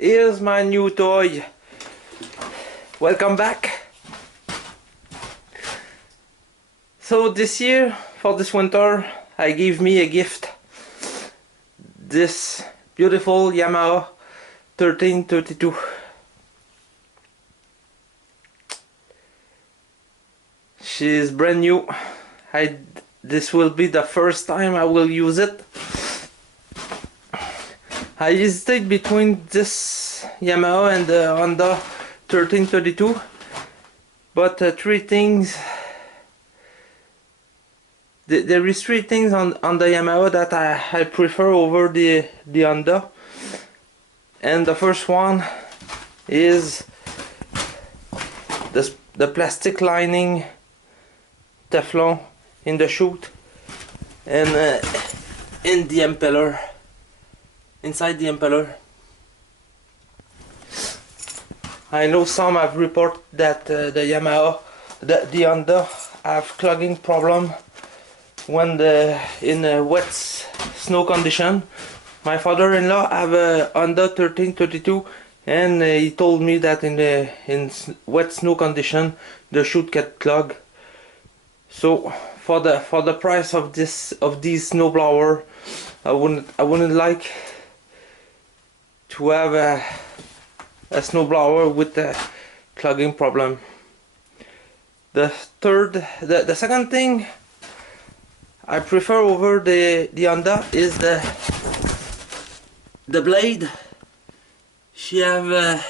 Here's my new toy. Welcome back. So this year, for this winter, I gave me a gift. This beautiful Yamaha 1332. She's brand new. This will be the first time I will use it. I hesitate between this Yamaha and the Honda 1332, but three things. There is three things on the Yamaha that I prefer over the Honda, and the first one is the plastic lining Teflon in the chute and in the impeller, inside the impeller. I know some have reported that the Yamaha, the Honda, have clogging problem when in a wet snow condition. My father-in-law have a Honda 1332, and he told me that in wet snow condition the chute get clogged. So for the price of these snowblower, I wouldn't like to have a snowblower with a clogging problem. The second thing I prefer over the Honda is the blade. She have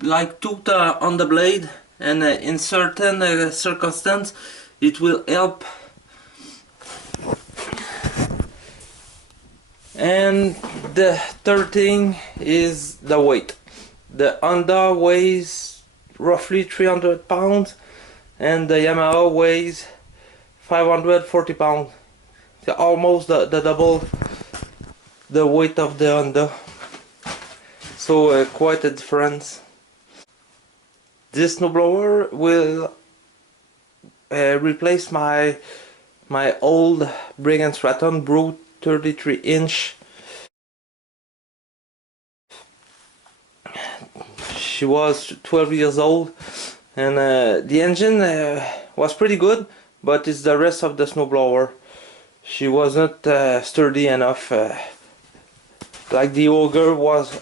like tooth on the blade, and in certain circumstances it will help. And the third thing is the weight. The Honda weighs roughly 300 pounds and the Yamaha weighs 540 pounds. So almost the double the weight of the Honda. So quite a difference. This snowblower will replace my old Briggs&Stratton Brute 33-inch. She was 12 years old, and the engine was pretty good, but it's the rest of the snowblower. She wasn't sturdy enough. Like the auger was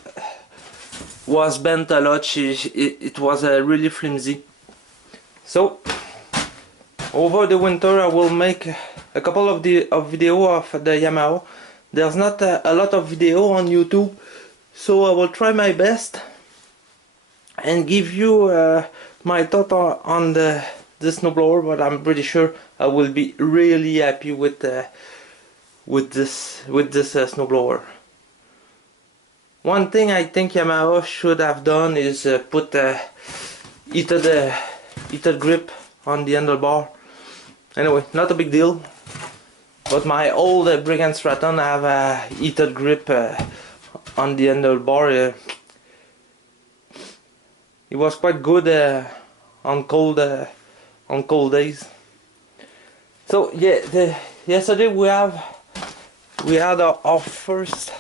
bent a lot. It was really flimsy. So over the winter I will make a couple of video of the Yamaha. There's not a lot of video on YouTube, so I will try my best and give you my thought on the snowblower. But I'm pretty sure I will be really happy with this snowblower. One thing I think Yamaha should have done is put heated grip on the handlebar. Anyway, not a big deal. But my old Briggs&Stratton have a heated grip on the handlebar. It was quite good on cold days. So yeah, yesterday we had our first.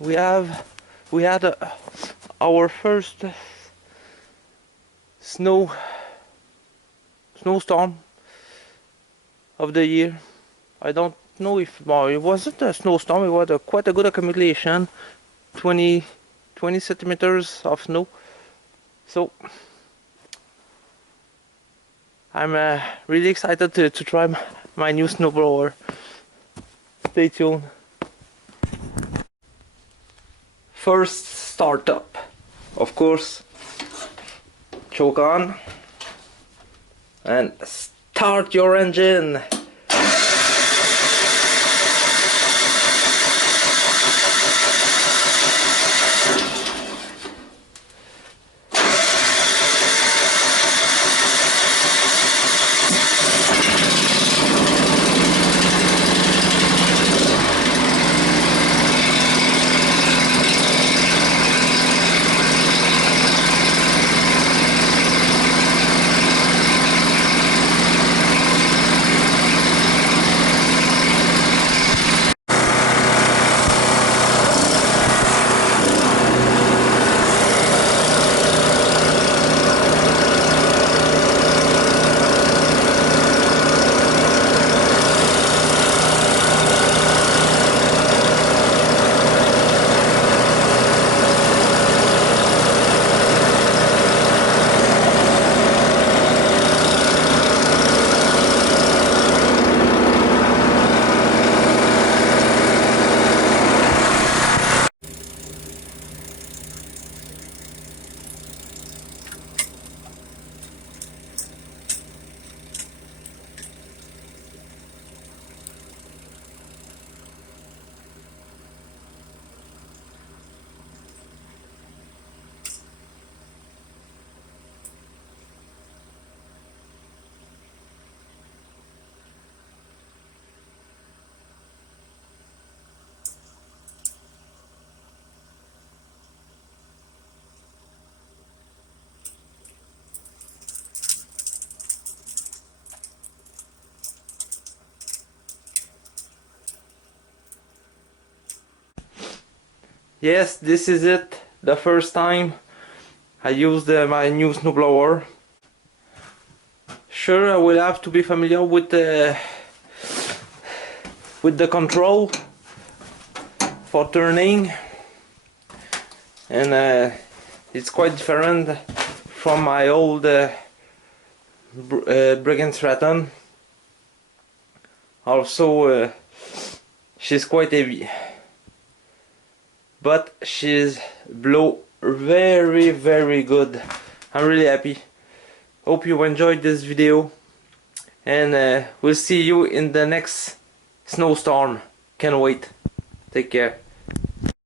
We had our first snowstorm of the year. I don't know if it wasn't a snowstorm. It was quite a good accumulation, 20 centimeters of snow. So I'm really excited to try my new snowblower. Stay tuned. First startup, of course, choke on and start your engine. yes, this is it. The first time I used my new snowblower. Sure, I will have to be familiar with the control for turning, and it's quite different from my old Briggs&Stratton. Also, she's quite heavy, but she's blow very good. I'm really happy. Hope you enjoyed this video, and we'll see you in the next snowstorm. Can't wait. Take care.